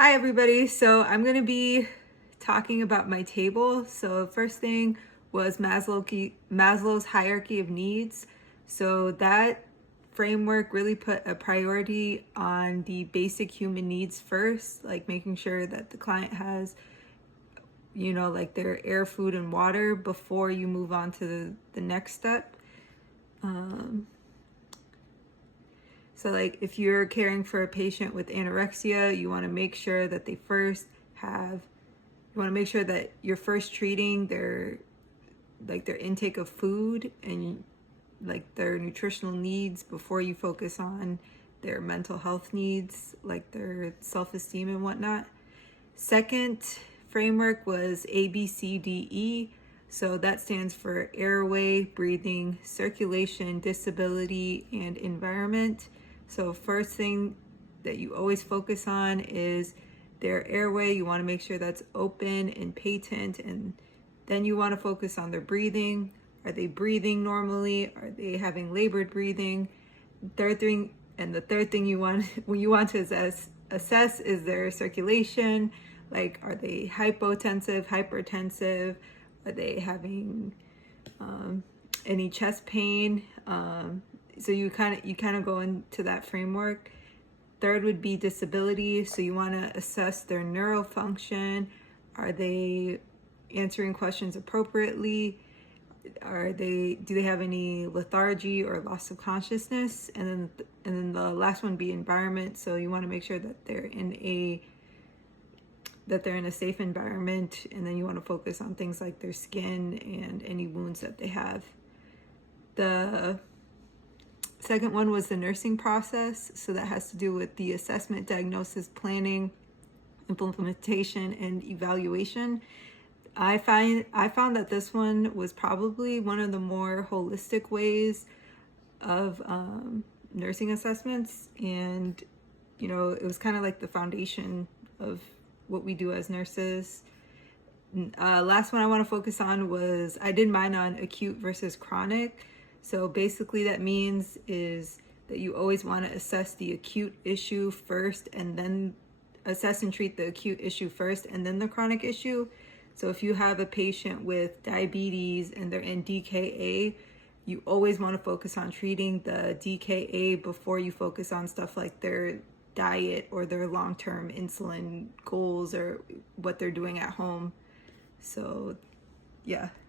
Hi everybody. So I'm going to be talking about my table. So first thing was Maslow's hierarchy of needs. So that framework really put a priority on the basic human needs first, like making sure that the client has, like their air, food, and water before you move on to the next step. So like if you're caring for a patient with anorexia, you want to make sure that they first have you want to make sure that you're first treating their intake of food and like their nutritional needs before you focus on their mental health needs, like their self-esteem and whatnot. Second framework was ABCDE. So that stands for airway, breathing, circulation, disability, and environment. So first thing that you always focus on is their airway. You want to make sure that's open and patent, and then you want to focus on their breathing. Are they breathing normally? Are they having labored breathing? The third thing you want when you want to assess is their circulation. Like, are they hypotensive, hypertensive? Are they having any chest pain? So you kind of go into that framework. Third would be disability. So you want to assess their neural function. Are they answering questions appropriately? Do they have any lethargy or loss of consciousness? And then the last one be environment. So you want to make sure that they're in a safe environment, and then you want to focus on things like their skin and any wounds that they have. The second one was the nursing process. So that has to do with the assessment, diagnosis, planning, implementation, and evaluation. I found that this one was probably one of the more holistic ways of nursing assessments, and it was kind of like the foundation of what we do as nurses. Last one I want to focus on was, I did mine on acute versus chronic. So basically that means is that you always want to assess the acute issue first, and then assess and treat the acute issue first and then the chronic issue. So if you have a patient with diabetes and they're in DKA, you always want to focus on treating the DKA before you focus on stuff like their diet or their long-term insulin goals or what they're doing at home. So yeah.